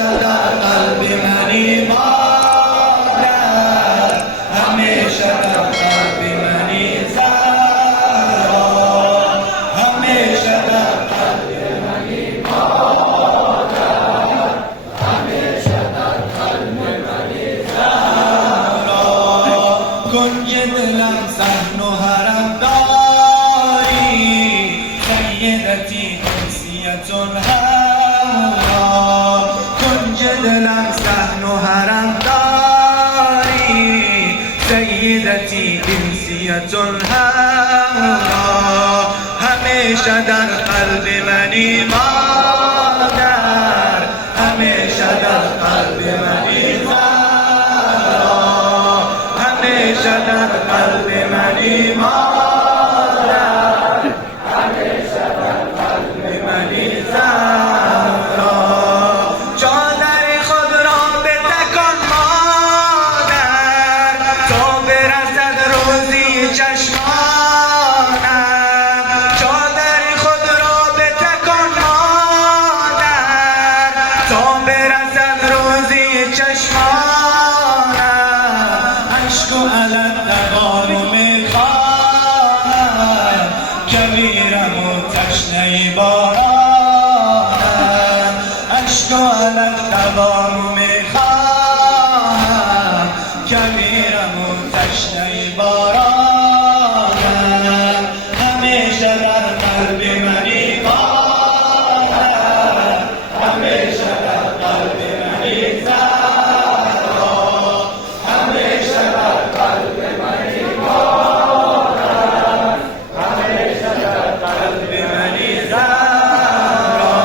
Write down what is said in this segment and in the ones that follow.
در قلب من مادر، همیشه در قلب من زهرا، همیشه در قلب من مادر، همیشه در قلب من زهرا. کنج دلم صحن و حرم داری، سیدتی انسیة الهوی. کنج دلم صحن و حرم داری، سیدتی انسیة الهوی. همیشه در قلب منی مادر، همیشه در قلب منی زهرا، همیشه در قلب منی مادر، همیشه در قلب منی زهرا. چادر خود را بتکن مادر، تا برسد روزی چشمانم. چادر خود را بتکن مادر، تا برسد روزی چشمانم. عشق و علت دوام میخواهم، کبیرم و تشنه بارانم. عشق و علت دوام میخواهم، کبیرم و تشنه بارانم. همیشه در قلب منی مادر، همیشه در قلب منی زهرا، همیشه در قلب منی مادر، همیشه در قلب منی زهرا.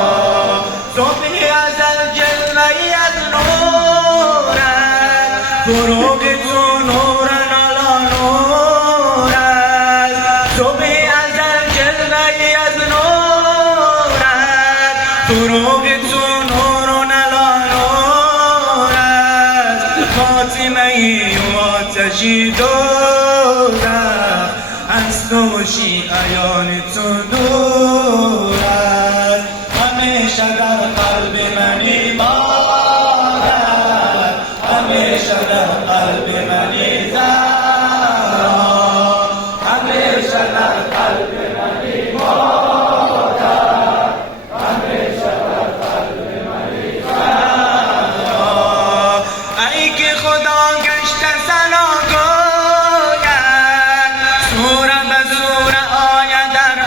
صبحی ازل جلوه‌ای از نورت، فروغ تو نورن علی نور است. صبحی ازل جلوه‌ای از نورت، فروغ تو نورن علی نور است. فاطمه ای و آتشی دوزخ، از تو و شیعیان تو دور است. همیشه در قلب منی مادر، همیشه در قلب منی زهرا، همیشه در قلب منی مادر، همیشه در قلب منی زهرا. ای که خدا گشته ثناگویت، سوره به سوره آیه در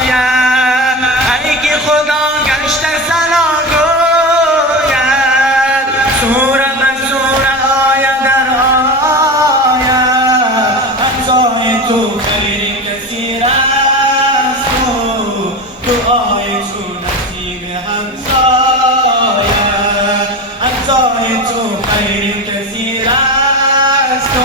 آیه. ای که خدا گشته ثناگویت، سوره به سوره آیه در آیه. عطای تو خیری کثیر است و دعای تو نصیب همسایه. عطای تو خیری کثیر است و